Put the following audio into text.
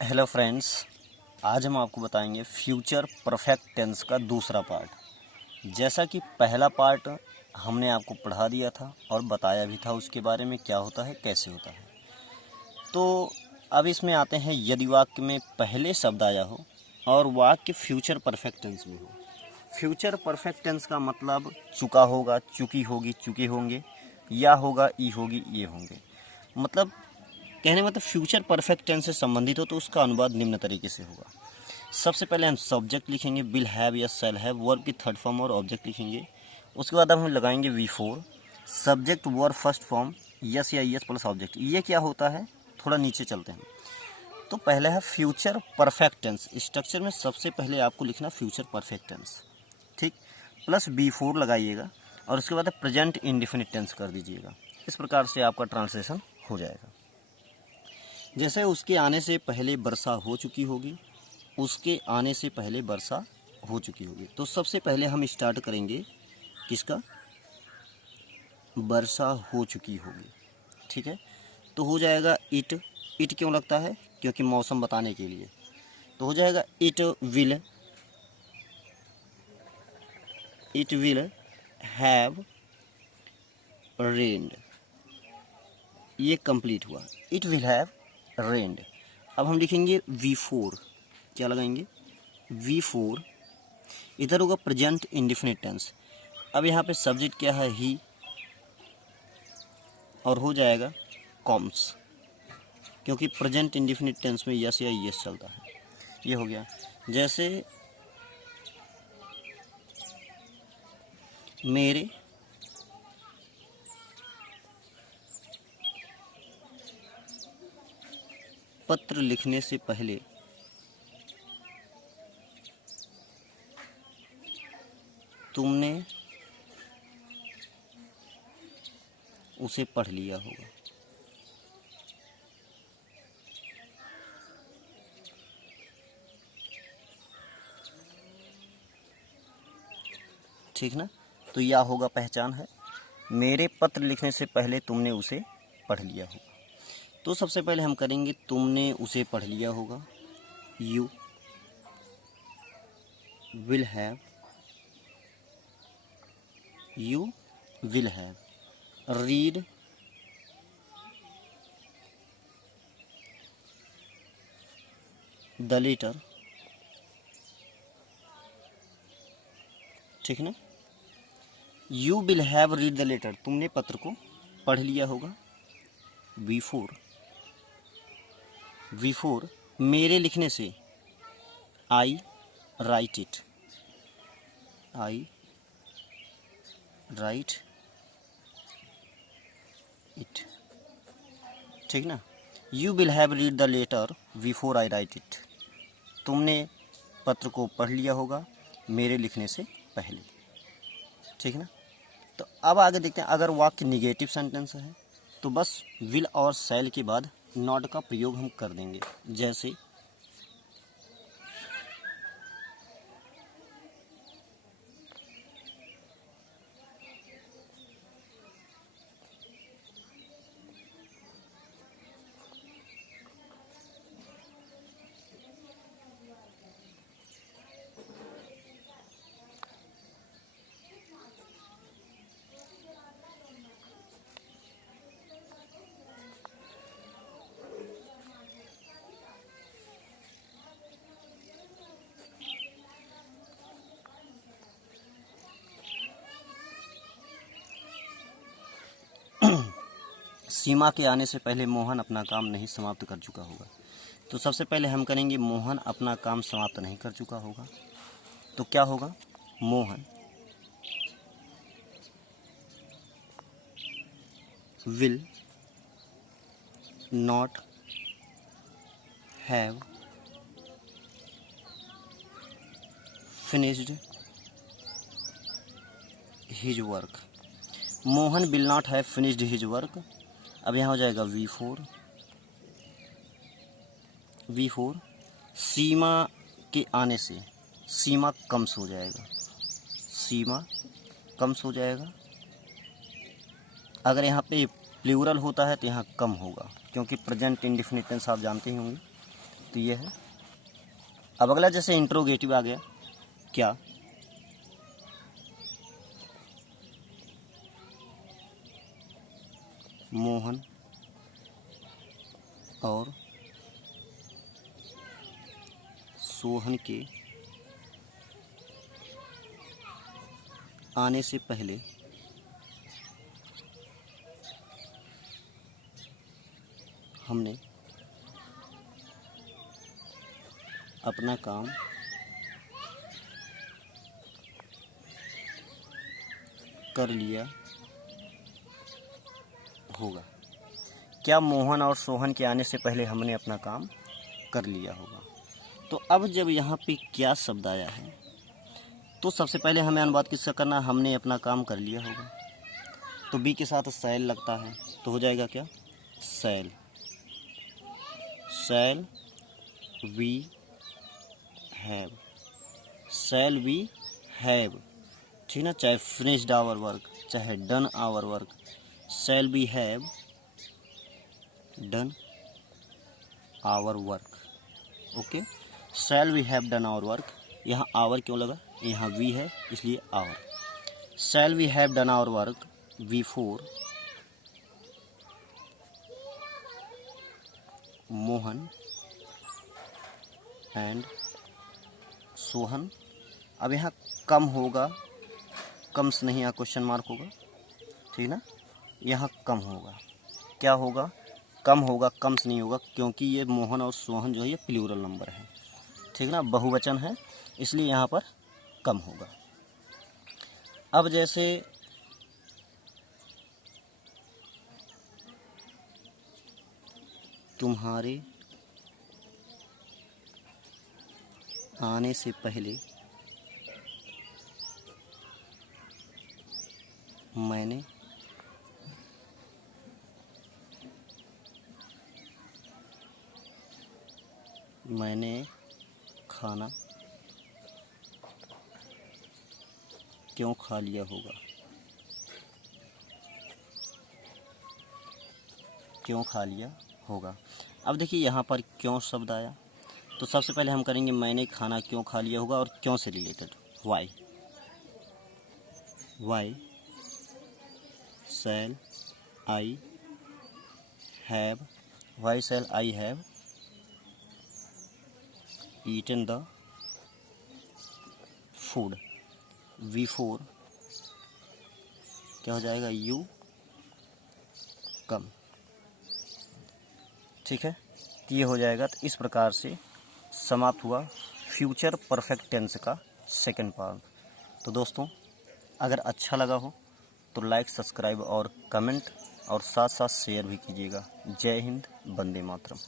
Hello friends, आज हम आपको बताएंगे फ्यूचर परफेक्ट टेंस का दूसरा पार्ट। जैसा कि पहला पार्ट हमने आपको पढ़ा दिया था और बताया भी था उसके बारे में, क्या होता है कैसे होता है। तो अब इसमें आते हैं यदि वाक्य में पहले शब्द आया हो और वाक्य फ्यूचर परफेक्ट टेंस में हो। फ्यूचर परफेक्ट टेंस का मतलब चुका होगा, चुकी होगी, चुके होंगे, या होगा, ई होगी, ये होंगे। मतलब कहने मतलब फ्यूचर परफेक्ट टेंस से संबंधित हो तो उसका अनुवाद निम्न तरीके से होगा। सबसे पहले हम सब्जेक्ट लिखेंगे, विल हैव या शैल हैव, वर्ब की थर्ड फॉर्म और ऑब्जेक्ट लिखेंगे। उसके बाद हम लगाएंगे V4, subject verb first form, yes या यस प्लस ऑब्जेक्ट। ये क्या होता है, थोड़ा नीचे चलते हैं। तो पहले है फ्यूचर परफेक्ट टेंस। स्ट्रक्चर में सबसे पहले आपको लिखना फ्यूचर परफेक्ट टेंस, ठीक, प्लस B4 लगाइएगा और उसके बाद प्रेजेंट इंडेफिनिट टेंस कर दीजिएगा। इस प्रकार से आपका ट्रांसलेशन हो जाएगा। जैसे उसके आने से पहले वर्षा हो चुकी होगी, उसके आने से पहले वर्षा हो चुकी होगी। तो सबसे पहले हम स्टार्ट करेंगे किसका, वर्षा हो चुकी होगी, ठीक है। तो हो जाएगा इट। इट क्यों लगता है, क्योंकि मौसम बताने के लिए। तो हो जाएगा इट विल हैव रेन्ड। ये कंप्लीट हुआ, इट विल हैव रेन्ड। अब हम लिखेंगे V4। क्या लगाएंगे, V4। इधर होगा प्रेजेंट इंडेफिनिट टेंस। अब यहाँ पे सब्जेक्ट क्या है, ही, और हो जाएगा कॉम्स, क्योंकि प्रेजेंट इंडेफिनिट टेंस में यस या यस चलता है। ये हो गया। जैसे मेरे पत्र लिखने से पहले तुमने उसे पढ़ लिया होगा। ठीक ना। तो यह होगा पहचान है, मेरे पत्र लिखने से पहले तुमने उसे पढ़ लिया होगा। तो सबसे पहले हम करेंगे तुमने उसे पढ़ लिया होगा। You will have, you will have read the letter, ठीक ना। You will have read the letter, तुमने पत्र को पढ़ लिया होगा। V4 मेरे लिखने से, I write it, I write it, ठीक ना। You will have read the letter V4 I write it, तुमने पत्र को पढ़ लिया होगा मेरे लिखने से पहले, ठीक ना। तो अब आगे देखते हैं, अगर वाक्य निगेटिव सेंटेंस है तो बस विल और शैल के बाद नॉट का प्रयोग हम कर देंगे। जैसे सीमा के आने से पहले मोहन अपना काम नहीं समाप्त कर चुका होगा। तो सबसे पहले हम करेंगे मोहन अपना काम समाप्त नहीं कर चुका होगा। तो क्या होगा, Mohan will not have finished his work. Mohan will not have finished his work. अब यहाँ हो जाएगा V4 सीमा के आने से, सीमा कम्स हो जाएगा, सीमा कम्स हो जाएगा। अगर यहाँ पे प्लूरल होता है तो यहाँ कम होगा, क्योंकि प्रेजेंट इंडेफिनिट टेंस आप जानते ही होंगे। तो ये है। अब अगला जैसे इंट्रोगेटिव आ गया, क्या, मोहन और सोहन के आने से पहले हमने अपना काम कर लिया होगा। क्या मोहन और सोहन के आने से पहले हमने अपना काम कर लिया होगा। तो अब जब यहाँ पे क्या शब्द आया है, तो सबसे पहले हमें अनुवाद किसका करना है, हमने अपना काम कर लिया होगा। तो बी के साथ शैल लगता है, तो हो जाएगा क्या, shall, shall we have, shall we have, ठीक ना, चाहे फिनिश्ड आवर वर्क, चाहे done our work, shall we have done our work. Okay, shall we have done our work. यहाँ आवर क्यों लगा, यहाँ वी है इसलिए our. Shall we have done our work before Mohan and Sohan. अब यहाँ कम होगा, कम से नहीं, यहाँ क्वेश्चन मार्क होगा, ठीक ना, यहाँ कम होगा, क्या होगा, कम होगा, कम से नहीं होगा, क्योंकि ये मोहन और सोहन जो है ये प्लूरल नंबर है, ठीक ना, बहुवचन है, इसलिए यहाँ पर कम होगा। अब जैसे तुम्हारे आने से पहले मैंने खाना क्यों खा लिया होगा, क्यों खा लिया होगा। अब देखिए यहाँ पर क्यों शब्द आया, तो सबसे पहले हम करेंगे मैंने खाना क्यों खा लिया होगा, और क्यों से related, why, why shall I have, why shall I have eaten the food before, क्या हो जाएगा, यू कम, ठीक है, तो ये हो जाएगा। तो इस प्रकार से समाप्त हुआ फ्यूचर परफेक्ट टेंस का सेकंड पार्ट। तो दोस्तों, अगर अच्छा लगा हो तो लाइक, सब्सक्राइब और कमेंट, और साथ साथ शेयर भी कीजिएगा। जय हिंद, वंदे मातरम।